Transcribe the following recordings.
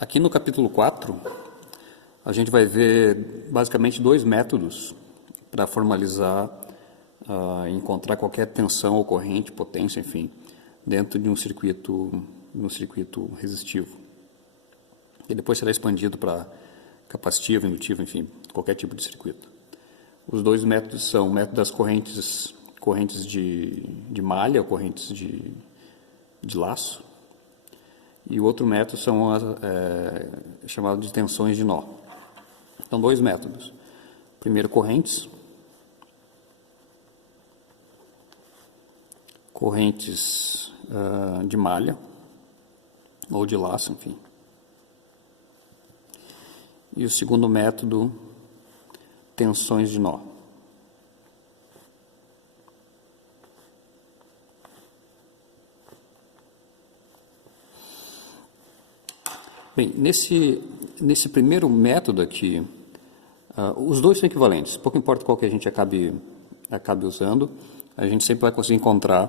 Aqui no capítulo 4, a gente vai ver basicamente dois métodos para formalizar, encontrar qualquer tensão ou corrente, potência, enfim, dentro de um circuito resistivo. E depois será expandido para capacitivo, indutivo, enfim, qualquer tipo de circuito. Os dois métodos são o método das correntes de malha, correntes de laço, e o outro método são chamado de tensões de nó. Então, dois métodos. Primeiro, correntes de malha ou de laço, enfim. E o segundo método, tensões de nó. Bem, nesse primeiro método aqui, os dois são equivalentes. Pouco importa qual que a gente acabe usando, a gente sempre vai conseguir encontrar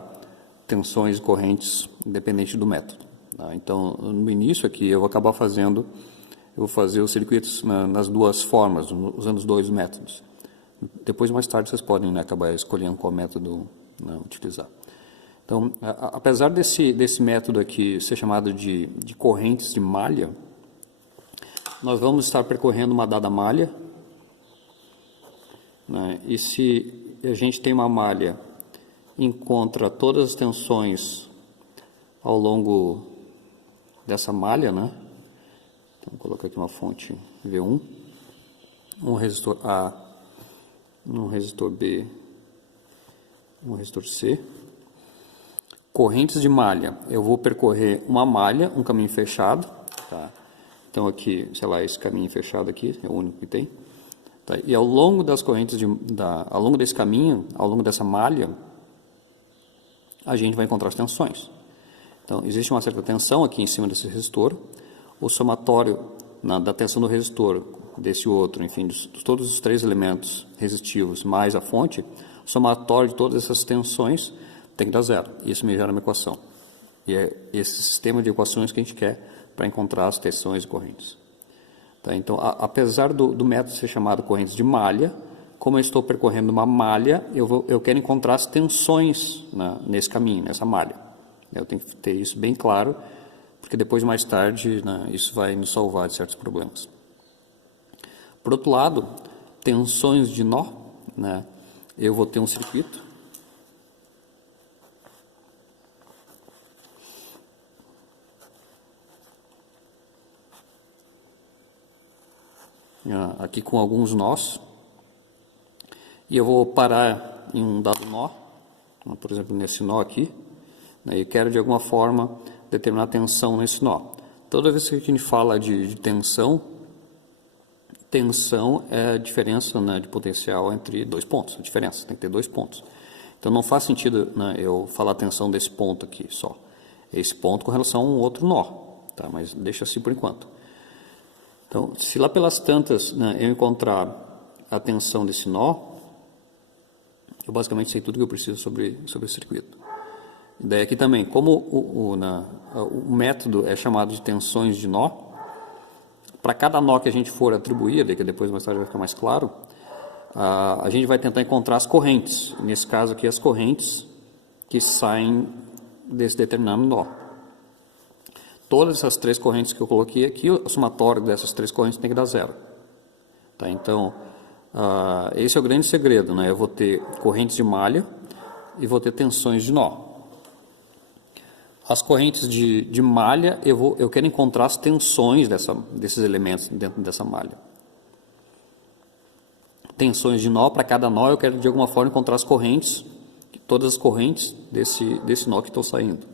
tensões e correntes independente do método. Tá? Então, no início aqui, eu vou fazer os circuitos nas duas formas, usando os dois métodos. Depois, mais tarde, vocês podem acabar escolhendo qual método utilizar. Então, apesar desse método aqui ser chamado de correntes de malha, nós vamos estar percorrendo uma dada malha, né? E se a gente tem uma malha, encontra todas as tensões ao longo dessa malha, né? Então, vou colocar aqui uma fonte V1, um resistor A, um resistor B, um resistor C. Correntes de malha, eu vou percorrer uma malha, um caminho fechado, tá? Então aqui, sei lá, esse caminho fechado aqui, é o único que tem. Tá? E ao longo das correntes, ao longo desse caminho, ao longo dessa malha, a gente vai encontrar as tensões. Então, existe uma certa tensão aqui em cima desse resistor, o somatório da tensão do resistor, desse outro, enfim, de todos os três elementos resistivos mais a fonte, o somatório de todas essas tensões tem que dar zero. Isso me gera uma equação. E é esse sistema de equações que a gente quer para encontrar as tensões e correntes. Tá? Então, apesar do método ser chamado correntes de malha, como eu estou percorrendo uma malha, eu quero encontrar as tensões nesse caminho, nessa malha. Eu tenho que ter isso bem claro, porque depois, mais tarde, isso vai nos salvar de certos problemas. Por outro lado, tensões de nó, eu vou ter um circuito aqui com alguns nós, e eu vou parar em um dado nó, por exemplo, nesse nó aqui, e quero de alguma forma determinar a tensão nesse nó. Toda vez que a gente fala de tensão é a diferença de potencial entre dois pontos, a diferença, tem que ter dois pontos. Então não faz sentido eu falar a tensão desse ponto aqui só, esse ponto com relação a um outro nó, tá? Mas deixa assim por enquanto. Então, se lá pelas tantas eu encontrar a tensão desse nó, eu basicamente sei tudo que eu preciso sobre o circuito. E daí aqui também, como o método é chamado de tensões de nó, para cada nó que a gente for atribuir, que depois mais tarde vai ficar mais claro, a gente vai tentar encontrar as correntes. Nesse caso aqui, as correntes que saem desse determinado nó. Todas essas três correntes que eu coloquei aqui, o somatório dessas três correntes tem que dar zero. Tá? Então, esse é o grande segredo. Eu vou ter correntes de malha e vou ter tensões de nó. As correntes de malha, eu quero encontrar as tensões desses elementos dentro dessa malha. Tensões de nó, para cada nó eu quero de alguma forma encontrar as correntes, todas as correntes desse nó que estão saindo.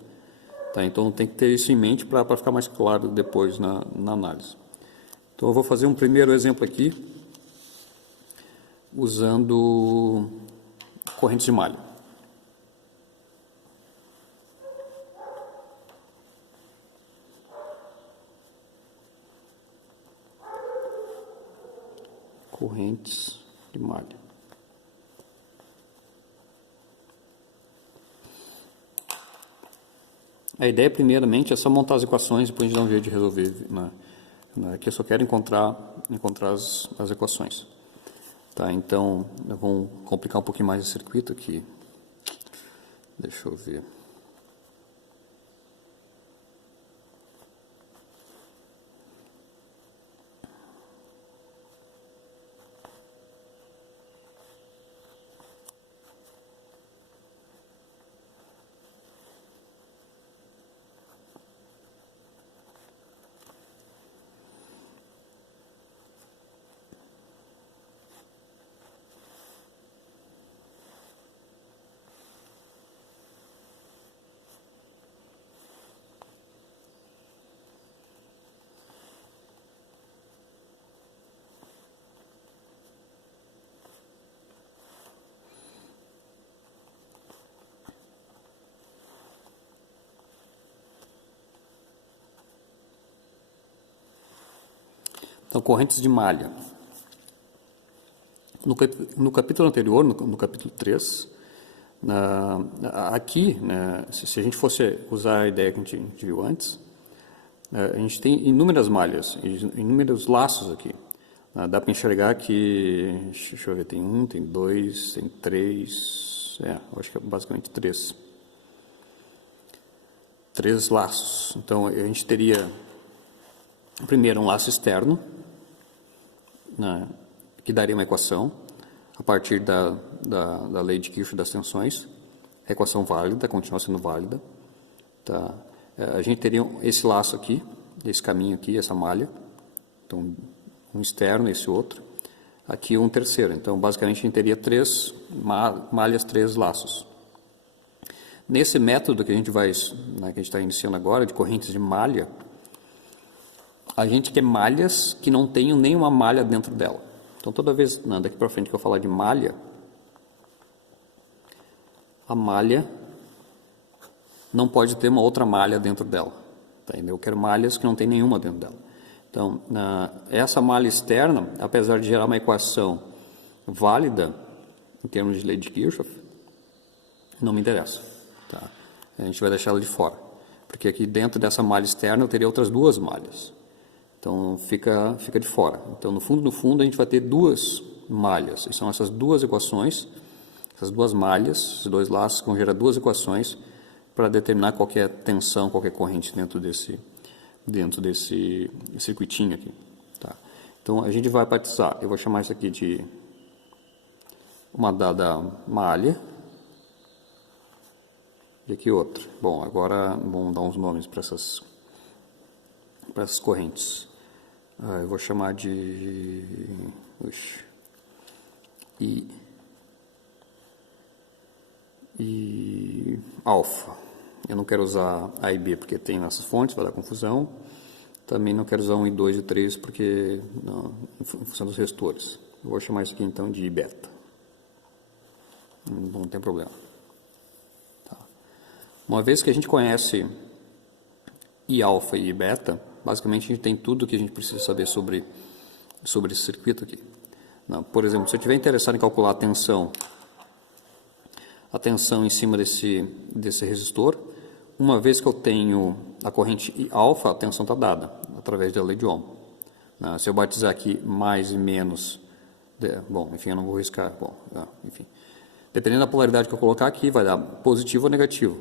Tá? Então tem que ter isso em mente para ficar mais claro depois na análise. Então eu vou fazer um primeiro exemplo aqui, usando correntes de malha. Correntes de malha. A ideia, primeiramente, é só montar as equações e depois a gente dá um jeito de resolver né? Aqui eu só quero encontrar as equações. Tá, então, vamos complicar um pouquinho mais o circuito aqui. Deixa eu ver. Então, correntes de malha. No capítulo anterior, no capítulo 3, aqui, né, se a gente fosse usar a ideia que a gente viu antes, a gente tem inúmeras malhas, inúmeros laços aqui. Dá para enxergar que, deixa eu ver, tem 1, tem 2, tem 3, acho que é basicamente 3. 3 laços. Então, a gente teria, primeiro, um laço externo, né, que daria uma equação a partir da lei de Kirchhoff das tensões. A equação válida, continua sendo válida. Tá? A gente teria esse laço aqui, esse caminho aqui, essa malha. Então, um externo, esse outro. Aqui um terceiro. Então, basicamente, a gente teria 3 malhas, 3 laços. Nesse método que a gente que a gente está iniciando agora, de correntes de malha, a gente quer malhas que não tenham nenhuma malha dentro dela. Então, toda vez, daqui para frente que eu falar de malha, a malha não pode ter uma outra malha dentro dela. Tá? Eu quero malhas que não tem nenhuma dentro dela. Então, essa malha externa, apesar de gerar uma equação válida, em termos de lei de Kirchhoff, não me interessa. Tá? A gente vai deixar ela de fora. Porque aqui dentro dessa malha externa eu teria outras 2 malhas. Então, fica de fora. Então, no fundo, a gente vai ter 2 malhas. E são essas 2 equações, essas 2 malhas, esses 2 laços, que vão gerar 2 equações para determinar qualquer tensão, qualquer corrente dentro desse circuitinho aqui. Tá? Então, a gente vai batizar, eu vou chamar isso aqui de uma dada malha, e aqui outra. Bom, agora vamos dar uns nomes para essas correntes. Eu vou chamar de e alfa. Eu não quero usar A e B porque tem nessas fontes, vai dar confusão. Também não quero usar 1 e 2 e 3 porque em função dos restores. Eu vou chamar isso aqui então de beta. Não tem problema. Tá. Uma vez que a gente conhece I alfa e I beta, basicamente a gente tem tudo que a gente precisa saber sobre esse circuito aqui. Por exemplo, se eu estiver interessado em calcular a tensão em cima desse resistor, uma vez que eu tenho a corrente I alfa, a tensão está dada, através da lei de Ohm. Se eu batizar aqui mais e menos, bom, enfim, eu não vou riscar, enfim. Dependendo da polaridade que eu colocar aqui, vai dar positivo ou negativo.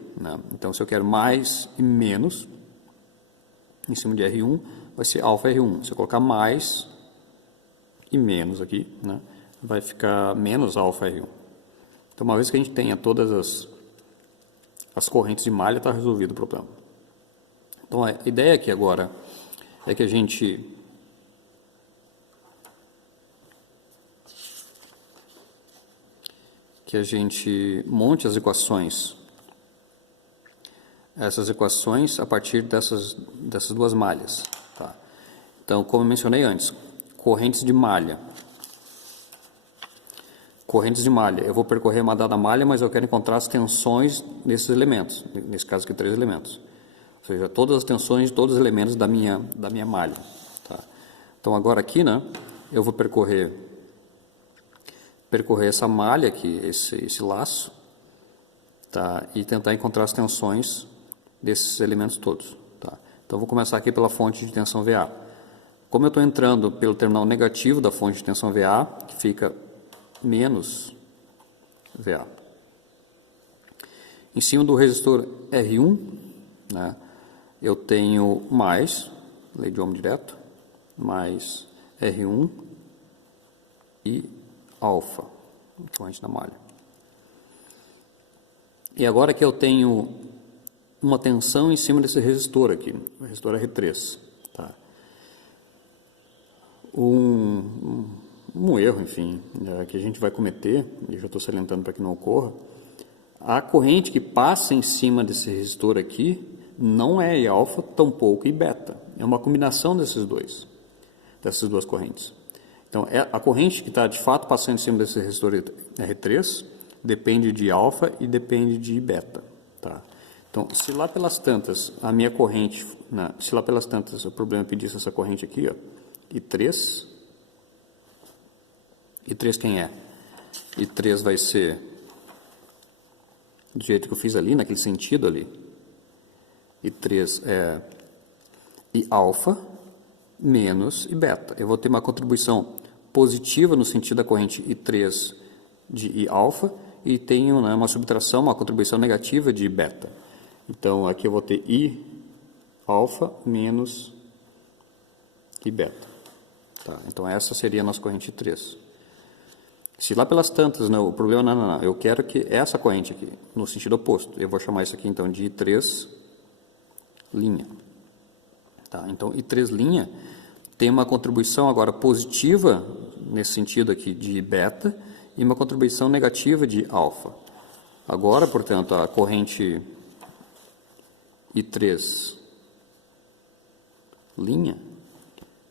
Então, se eu quero mais e menos, em cima de R1, vai ser alfa R1. Se eu colocar mais e menos aqui, vai ficar menos alfa R1. Então, uma vez que a gente tenha todas as correntes de malha, está resolvido o problema. Então, a ideia aqui agora é que a gente monte as equações, essas equações a partir dessas 2 malhas. Tá? Então, como eu mencionei antes, correntes de malha. Correntes de malha. Eu vou percorrer uma dada malha, mas eu quero encontrar as tensões desses elementos. Nesse caso aqui, 3 elementos. Ou seja, todas as tensões de todos os elementos da minha malha. Tá? Então, agora aqui, eu vou percorrer essa malha aqui, esse laço, tá? E tentar encontrar as tensões desses elementos todos. Tá? Então, vou começar aqui pela fonte de tensão VA. Como eu estou entrando pelo terminal negativo da fonte de tensão VA, que fica menos VA. Em cima do resistor R1, né, eu tenho mais, lei de Ohm direto, mais R1 e alfa, corrente da malha. E agora que eu tenho uma tensão em cima desse resistor aqui, o resistor R3. Tá? Um erro, enfim, que a gente vai cometer, e já estou salientando para que não ocorra, a corrente que passa em cima desse resistor aqui não é I-alfa, tampouco I-beta. É uma combinação dessas duas correntes. Então, a corrente que está de fato passando em cima desse resistor R3 depende de alfa e depende de I-beta. Tá? Então, se lá pelas tantas a minha corrente, se lá pelas tantas o problema pedisse essa corrente aqui, ó, I3 quem é? I3 vai ser do jeito que eu fiz ali, naquele sentido ali. I3 é I alfa menos I beta. Eu vou ter uma contribuição positiva no sentido da corrente I3 de I alfa e tenho, né, uma subtração, uma contribuição negativa de I beta. Então, aqui eu vou ter I alfa menos I beta. Tá? Então, essa seria a nossa corrente I3. Se lá pelas tantas, não, o problema não, eu quero que essa corrente aqui, no sentido oposto, eu vou chamar isso aqui então de I3 linha. Tá? Então, I3' tem uma contribuição agora positiva, nesse sentido aqui, de beta, e uma contribuição negativa de alfa. Agora, portanto, a corrente I3'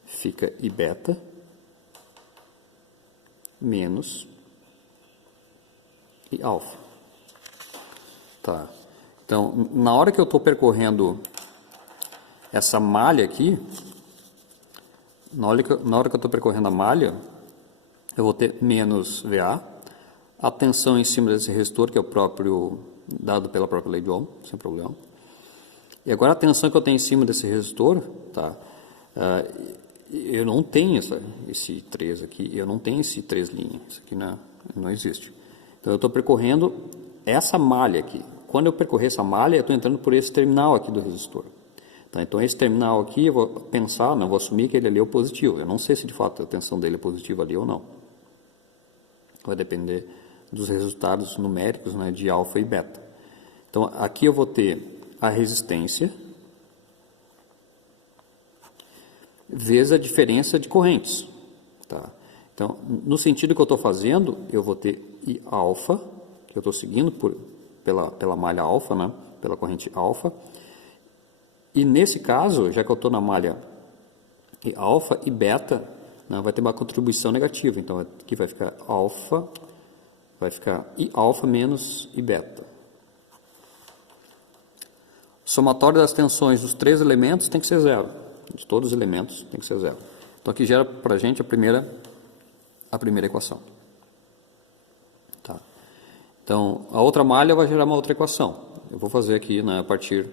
fica I beta menos I alfa. Tá. Então, na hora que eu estou percorrendo essa malha aqui, na hora que eu estou percorrendo a malha, eu vou ter menos VA, a tensão em cima desse resistor, que é o próprio, dado pela própria lei de Ohm, sem problema. E agora a tensão que eu tenho em cima desse resistor, tá? Eu não tenho esse 3 aqui, eu não tenho esse 3', isso aqui não existe. Então eu estou percorrendo essa malha aqui. Quando eu percorrer essa malha, eu estou entrando por esse terminal aqui do resistor. Tá, então esse terminal aqui, eu vou pensar, vou assumir que ele ali é o positivo. Eu não sei se de fato a tensão dele é positiva ali ou não. Vai depender dos resultados numéricos, né, de alfa e beta. Então aqui eu vou ter a resistência vezes a diferença de correntes. Tá? Então, no sentido que eu estou fazendo, eu vou ter I alfa, que eu estou seguindo pela malha alfa, né? Pela corrente alfa. E nesse caso, já que eu estou na malha I alfa e beta, né, vai ter uma contribuição negativa. Então, aqui vai ficar I alfa menos I beta. O somatório das tensões dos três elementos tem que ser zero. De todos os elementos tem que ser zero. Então, aqui gera para a gente a primeira equação. Tá. Então, a outra malha vai gerar uma outra equação. Eu vou fazer aqui, né, a partir,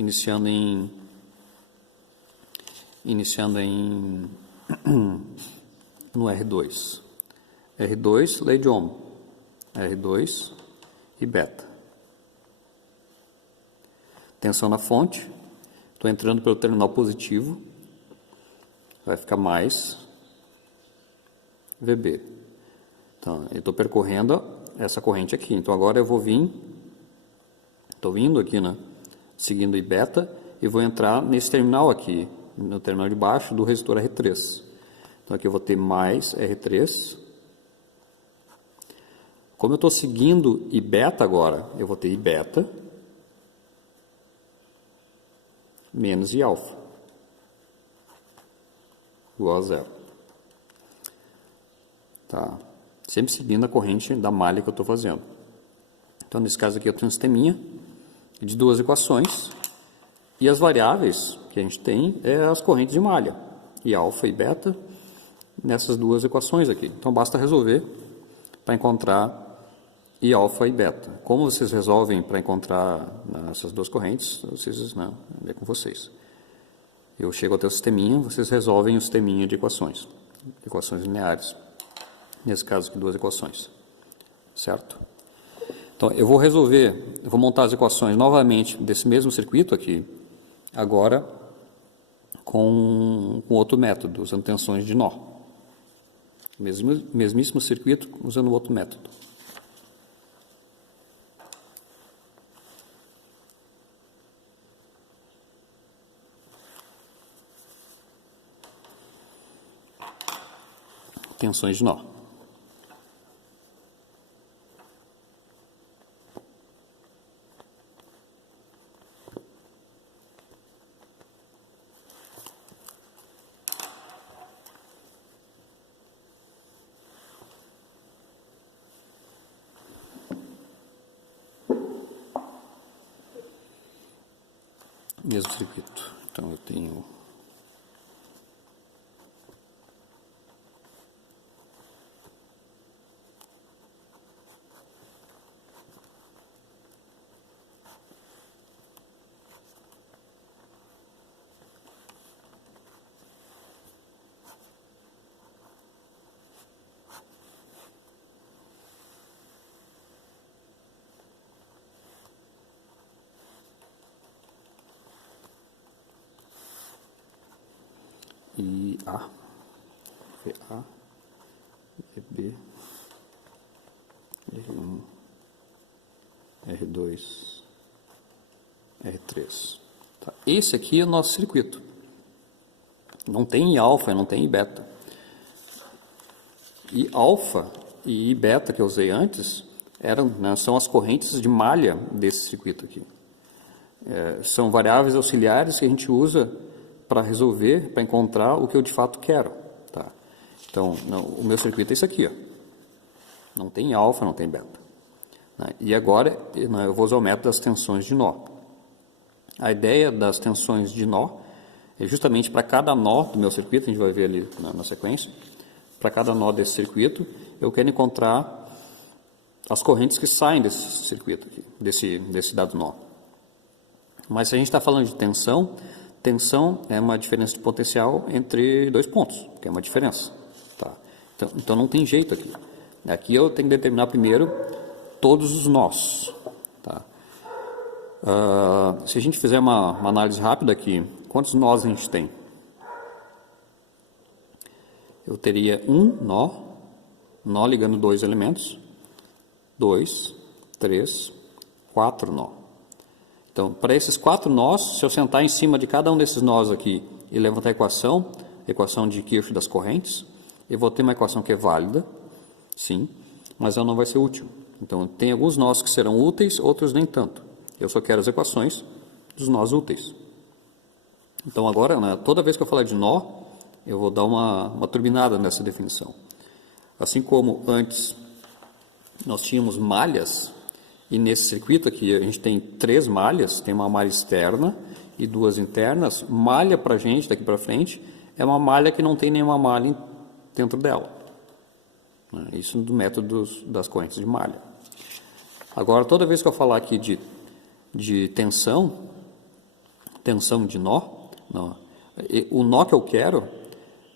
iniciando em no R2. R2, lei de Ohm. R2 e beta. Tensão na fonte. Estou entrando pelo terminal positivo. Vai ficar mais VB. Então, eu estou percorrendo essa corrente aqui. Então, agora eu vou estou vindo aqui, né, seguindo I beta, e vou entrar nesse terminal aqui, no terminal de baixo do resistor R3. Então, aqui eu vou ter mais R3. Como eu estou seguindo I beta agora, eu vou ter I beta menos I alfa, igual a zero. Tá? Sempre seguindo a corrente da malha que eu estou fazendo. Então, nesse caso aqui, eu tenho um sisteminha de duas equações, e as variáveis que a gente tem é as correntes de malha, I alfa e beta, nessas duas equações aqui. Então, basta resolver para encontrar I alfa e beta. Como vocês resolvem para encontrar essas duas correntes, vocês, né, é com vocês. eu chego ao teu sisteminha, vocês resolvem o sisteminha de equações lineares. Nesse caso aqui, 2 equações, certo? Então, eu vou montar as equações novamente desse mesmo circuito aqui, agora com outro método, usando tensões de nó. Mesmíssimo circuito, usando outro método. Tensões de nó. Mesmo circuito. Então eu tenho IA, VA, EB, R1, R2, R3. Tá. Esse aqui é o nosso circuito. Não tem alfa, não tem beta. E alfa e beta que eu usei antes são as correntes de malha desse circuito aqui. São variáveis auxiliares que a gente usa para resolver, para encontrar o que eu de fato quero. Tá? Então, o meu circuito é esse aqui. Ó. Não tem alfa, não tem beta. Né? E agora eu vou usar o método das tensões de nó. A ideia das tensões de nó é justamente para cada nó do meu circuito, a gente vai ver ali na sequência, para cada nó desse circuito, eu quero encontrar as correntes que saem desse circuito aqui, desse dado nó. Mas se a gente está falando de tensão, tensão é uma diferença de potencial entre 2 pontos, que é uma diferença. Tá? Então não tem jeito aqui. Aqui eu tenho que determinar primeiro todos os nós. Tá? Se a gente fizer uma análise rápida aqui, quantos nós a gente tem? Eu teria um nó ligando 2 elementos, 2, 3, 4 nó. Então, para esses 4 nós, se eu sentar em cima de cada um desses nós aqui e levantar a equação de Kirchhoff das correntes, eu vou ter uma equação que é válida, sim, mas ela não vai ser útil. Então, tem alguns nós que serão úteis, outros nem tanto. Eu só quero as equações dos nós úteis. Então, agora, toda vez que eu falar de nó, eu vou dar uma turbinada nessa definição. Assim como antes nós tínhamos malhas, e nesse circuito aqui a gente tem 3 malhas, tem uma malha externa e 2 internas. Malha para a gente, daqui para frente, é uma malha que não tem nenhuma malha dentro dela. Isso do método das correntes de malha. Agora, toda vez que eu falar aqui de tensão de nó, o nó que eu quero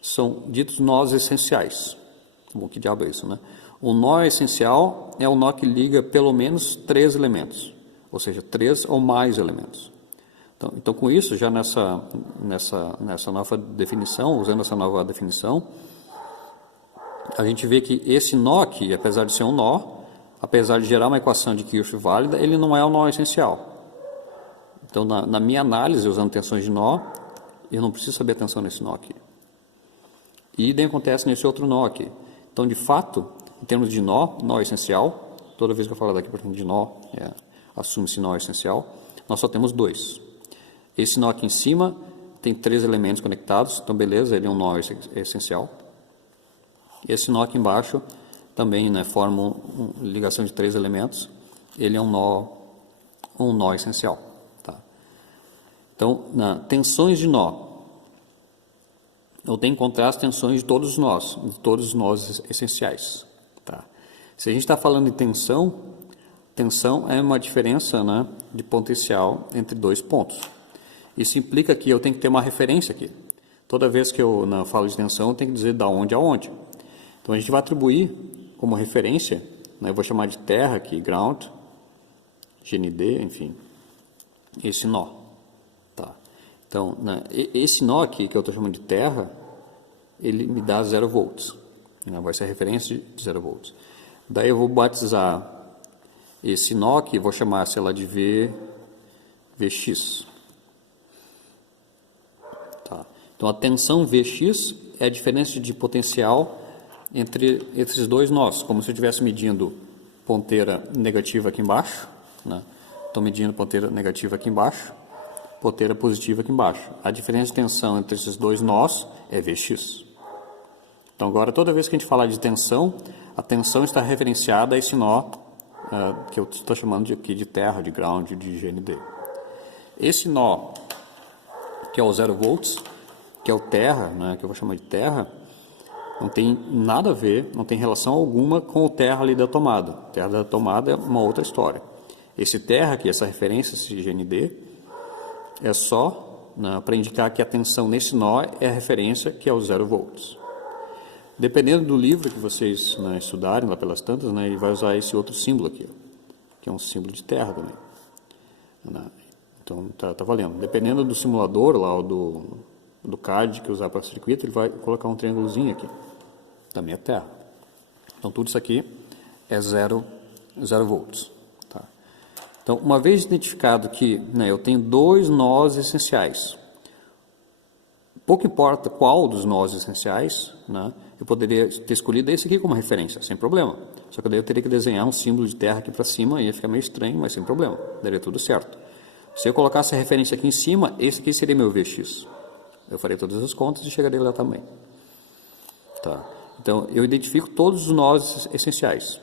são ditos nós essenciais. Bom, que diabo é isso, né? O nó essencial é o nó que liga pelo menos 3 elementos, ou seja, 3 ou mais elementos. Então com isso, já nessa nova definição, usando essa nova definição, a gente vê que esse nó aqui, apesar de ser um nó, apesar de gerar uma equação de Kirchhoff válida, ele não é o nó essencial. Então, na minha análise, usando tensões de nó, eu não preciso saber a tensão nesse nó aqui. E idem acontece nesse outro nó aqui. Então, de fato, em termos de nó essencial, toda vez que eu falar daqui para frente de nó, assume-se nó essencial, nós só temos 2. Esse nó aqui em cima tem 3 elementos conectados, então beleza, ele é um nó essencial. Esse nó aqui embaixo também forma uma ligação de 3 elementos, ele é um nó essencial. Tá? Então, tensões de nó, eu tenho que encontrar as tensões de todos os nós essenciais. Tá? Se a gente está falando de tensão é uma diferença de potencial entre 2 pontos. Isso implica que eu tenho que ter uma referência aqui. Toda vez que eu falo de tensão, eu tenho que dizer da onde aonde. Então a gente vai atribuir como referência, né, eu vou chamar de terra aqui, ground, GND, enfim, esse nó. Tá. Então, né, esse nó aqui, que eu estou chamando de terra, ele me dá 0 volts. Né, vai ser a referência de 0 volts. Daí eu vou batizar esse nó aqui, vou chamar, sei lá, de VX. Tá. Então a tensão Vx é a diferença de potencial entre esses dois nós, como se eu estivesse medindo ponteira negativa aqui embaixo, né? Estou medindo ponteira negativa aqui embaixo, ponteira positiva aqui embaixo. A diferença de tensão entre esses dois nós é Vx. Então agora toda vez que a gente falar de tensão, a tensão está referenciada a esse nó que eu estou chamando aqui de terra, de ground, de GND. Esse nó, que é o 0 volts, que é o terra, né, que eu vou chamar de terra, não tem nada a ver, não tem relação alguma com o terra ali da tomada. O terra da tomada é uma outra história. Esse terra aqui, essa referência, esse GND, é só, né, para indicar que a tensão nesse nó é a referência, que é o 0 volts. Dependendo do livro que vocês, né, estudarem lá pelas tantas, né, ele vai usar esse outro símbolo aqui, que é um símbolo de terra também. Né? Então tá valendo. Dependendo do simulador lá, ou do card que usar para circuito, ele vai colocar um triângulozinho aqui. Também é terra. Então tudo isso aqui é 0 volts. Tá? Então, uma vez identificado que, né, eu tenho dois nós essenciais, pouco importa qual dos nós essenciais, né, eu poderia ter escolhido esse aqui como referência, sem problema. Só que daí eu teria que desenhar um símbolo de terra aqui para cima, e ia ficar meio estranho, mas sem problema, daria tudo certo. Se eu colocasse a referência aqui em cima, esse aqui seria meu Vx. Eu farei todas as contas e chegarei lá também. Tá. Então, eu identifico todos os nós essenciais.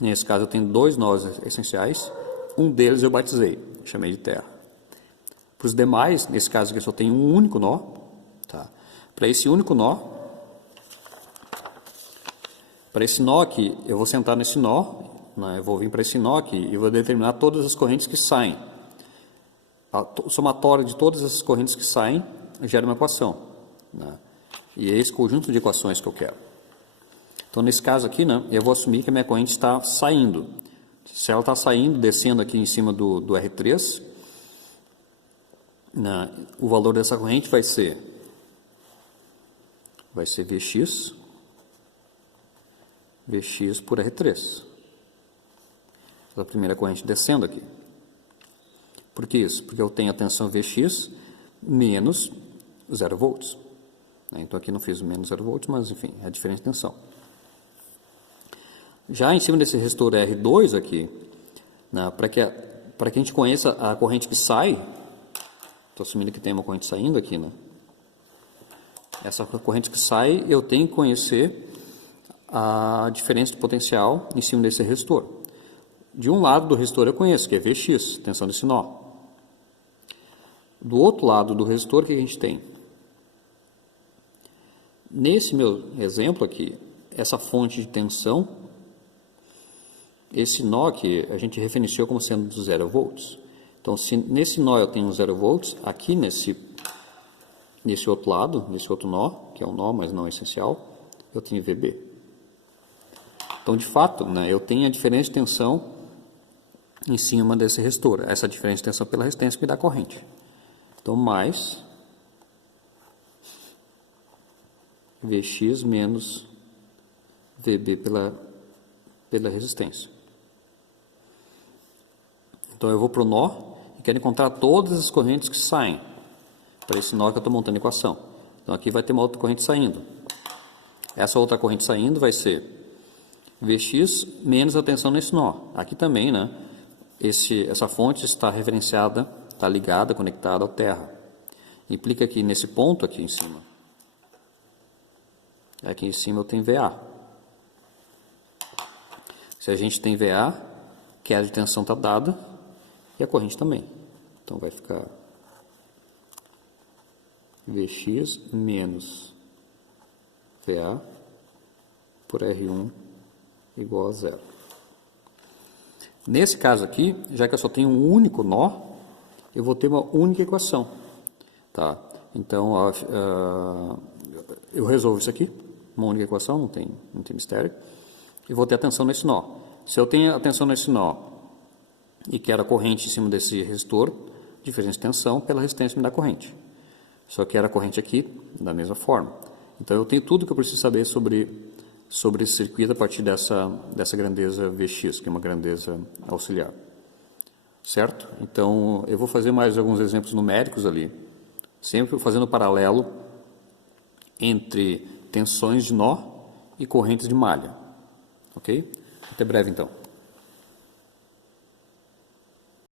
Nesse caso, eu tenho dois nós essenciais. Um deles eu batizei, chamei de terra. Para os demais, nesse caso aqui, eu só tenho um único nó. Tá. Para esse único nó, para esse nó aqui, eu vou sentar nesse nó, né, eu vou vir para esse nó aqui e vou determinar todas as correntes que saem. O somatório de todas essas correntes que saem gera uma equação, né? E é esse conjunto de equações que eu quero. Então, nesse caso aqui, né, eu vou assumir que a minha corrente está saindo. Se ela está saindo, descendo aqui em cima do R3, né, o valor dessa corrente vai ser Vx por R3. A primeira corrente descendo aqui. Por que isso? Porque eu tenho a tensão Vx menos 0 volts. Então aqui não fiz menos 0 volts, mas enfim, é a diferença de tensão. Já em cima desse resistor R2 aqui, né, para que a gente conheça a corrente que sai, estou assumindo que tem uma corrente saindo aqui, né? Essa corrente que sai, eu tenho que conhecer a diferença de potencial em cima desse resistor. De um lado do resistor eu conheço, que é Vx, tensão desse nó. Do outro lado do resistor, o que a gente tem? Nesse meu exemplo aqui, essa fonte de tensão, esse nó aqui, a gente referenciou como sendo de 0 volts. Então, se nesse nó eu tenho 0 volts, aqui nesse outro lado, nesse outro nó, que é um nó, mas não é essencial, eu tenho VB. Então, de fato, né, eu tenho a diferença de tensão em cima desse resistor. Essa diferença de tensão pela resistência que me dá a corrente. Então, mais Vx menos VB pela resistência. Então, eu vou para o nó e quero encontrar todas as correntes que saem para esse nó que eu estou montando a equação. Então, aqui vai ter uma outra corrente saindo. Essa outra corrente saindo vai ser Vx menos a tensão nesse nó. Aqui também, né? Essa fonte está referenciada, está ligada, conectada ao terra. Implica que nesse ponto aqui em cima, aqui em cima eu tenho VA. Se a gente tem VA, queda de tensão está dada e a corrente também. Então vai ficar Vx menos VA por R1 igual a 0. Nesse caso aqui, já que eu só tenho um único nó, eu vou ter uma única equação. Tá? Então, eu resolvo isso aqui, uma única equação, não tem mistério, e vou ter a tensão nesse nó. Se eu tenho a tensão nesse nó e quero a corrente em cima desse resistor, diferença de tensão pela resistência me dá corrente. Só que era a corrente aqui da mesma forma. Então eu tenho tudo que eu preciso saber sobre esse circuito a partir dessa grandeza Vx, que é uma grandeza auxiliar. Certo? Então eu vou fazer mais alguns exemplos numéricos ali, sempre fazendo paralelo entre tensões de nó e correntes de malha. Ok? Até breve então.